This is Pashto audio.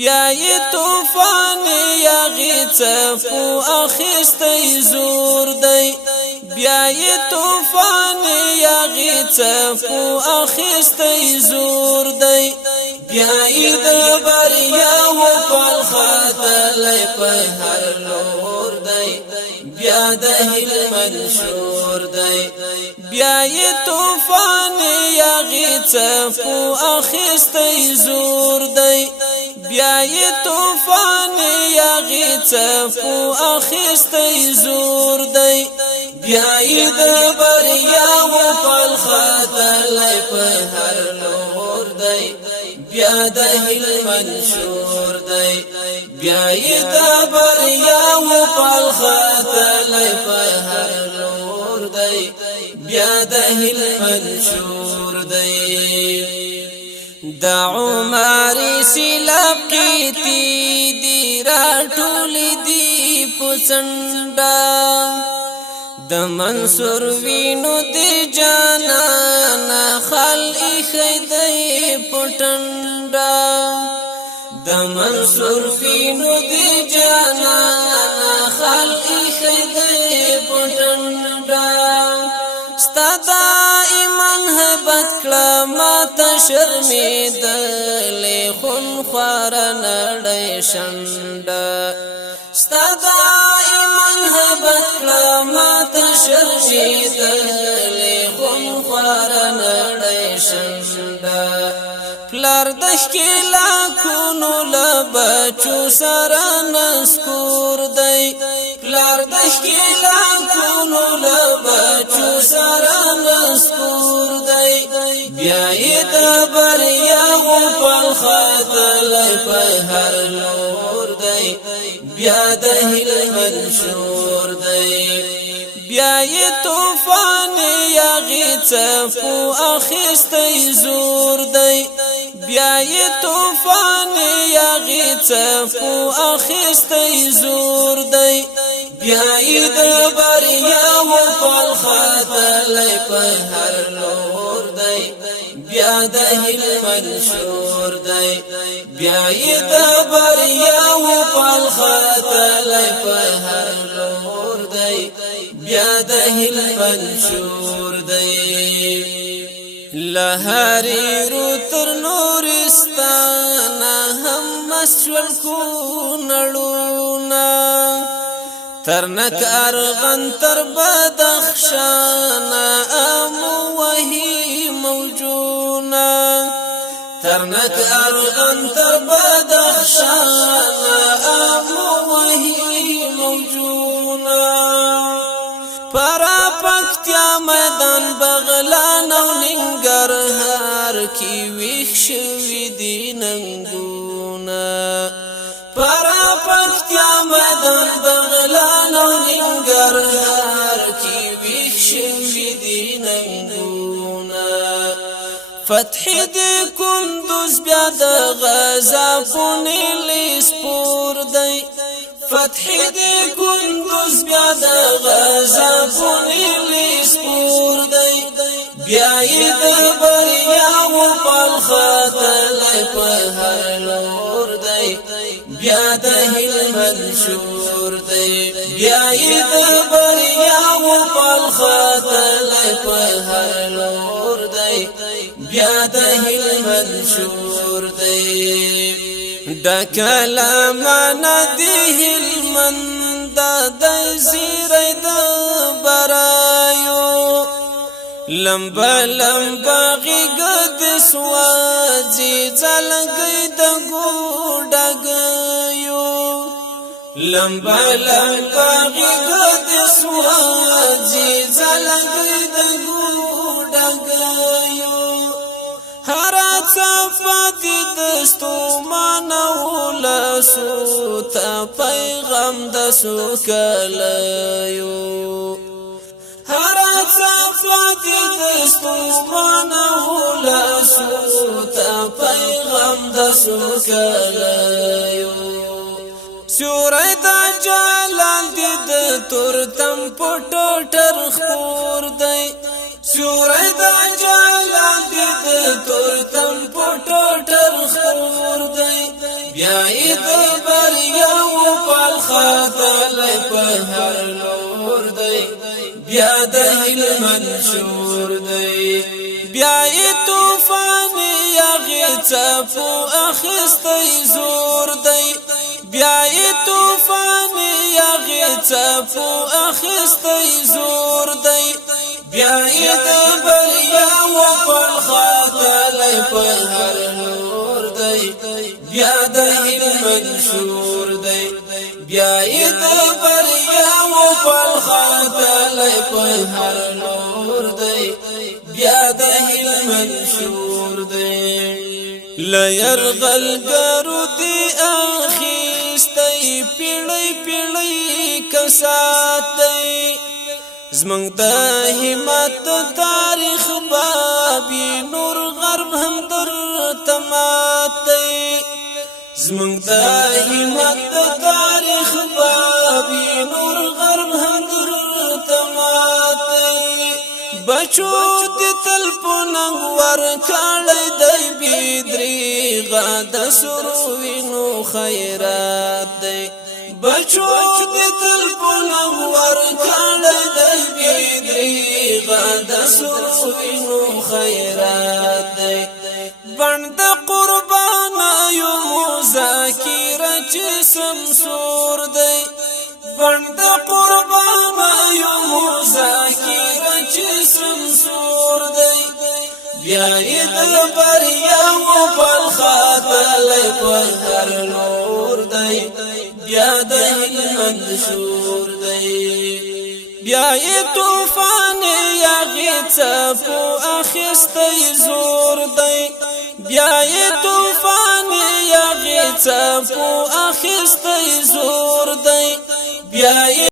بیای طوفان یاغی څپو اخیستی زور دی بیای طوفان یاغی څپو اخیستی زور دی بیای د بریا و پل خاتلی په هر لور دی بیا د هلمند شور دی بیای طوفان یاغی څپو اخیستی زور دی بیای طوفان یاغی څپو اخیستی زور دی بیای د بریا و پل خاتلی په هر لور دی بیا د هلمند شور دی بیای د بریا و پل خاتلی په هر لور دی بیا د هلمند شور دی دا عمر سیلاب قیتی دی را ټول دی پسندا د منصور وینو دی جانا خلق خیدی پټندا د منصور وینو دی جانا خلق خیدی پټندا ستدا ایمان هبت کړه ماته شرمېدلې خون خوار نړۍ شنډه ستدا ایمان هبت کړه ماته شرمېدلې خون خوار نړۍ شنډه پلار د ښکېلاکونو له بچو سره نسکور دی پلار د ښکېلاکونو له بچو سره نسکور دی بیای د بریا و پل خاتلی په هر لور دی بیا د هلمند شور دی بیای طوفان یاغی څپو اخیستی زور دی بیای طوفان یاغی څپو اخیستی زور دی بیای د بریا و پل خاتلی په هر لور دی بیا د هلمند شور دی بیای د بریا و پل خاتلی په هر لور دی بیا د هلمند شور دی لهاری رو تر نورستانا هم مسول کو نړونا ترنک ارغن تر بدخشانا امو وهی موجونا ترنک ارغن تر بدخشانا امو وهی موجونا پرا پکتیا میدان بغلان او ننګرهار کی ویښ شوي دي ننګونه پرا پکتیا میدان بغلان او ننګرهار کی ویښ شوي دي ننګونه فتح د کندوز بیا د غزا پونې سپور دی فتح د کندوز بیا د غزا پونې سپور دی بیای د بریا و پل خاتلی په هر لور دی بیا د هلمند شور دی بیای د بریا و پل خاتلی په هر لور دی بیا د هلمند شور دی ډکلا معنا دی هلمند د زیری د برایو لمبا لمبا غیګ د سوځي ځلګي د ګوډګیو لمبا لمبا غیګ د سوځي ځلګي د ګوډګیو هر صفات دستو مانولا سو ته پیغام د سو کلیو هر صفات دستو مانولا سو ته پیغام د سو کلیو سورې د جلال د تور تم پټ ټر خور دی سوري دا جلال دی تورتم پټوټر خور دی بیاي د بریاو پال خاتل په هر لور دی بیا د علم منشور دی بیاي طوفان یغی چپو اخستی زور دی بیاي طوفان یغی چپو اخستی زور دی بیاي د بریاو پال خاتل په هر لور دی بیا د علم منشور دی بیاي د بریاو پال خاتل په هر لور دی بیا د علم منشور دی ليرغل ګرو دی اخیستی پیړی پیړی کساتی زمنګ د همت تاریخ بابي نور غرب هم در تماتی زمنګ د همت تاریخ بابي نور غرب هم در تماتی بچو د تل پننګ ور کړی دی بيدري غد سروینو خیرات دی بچو د تل پننګ ور کړی دی بيدري غد سروینو خیرات دی بند قربان یو مذاکر چې سمسور دی بند قربان یو مذاکر چې سمسور دی بیاي د بریاو پال خاتل په هر لور دی بیا د منشور دی بیاي طوفان یغی چپو اخستی زور دی بیاي طوفان یغی چپو اخستی زور دی بیاي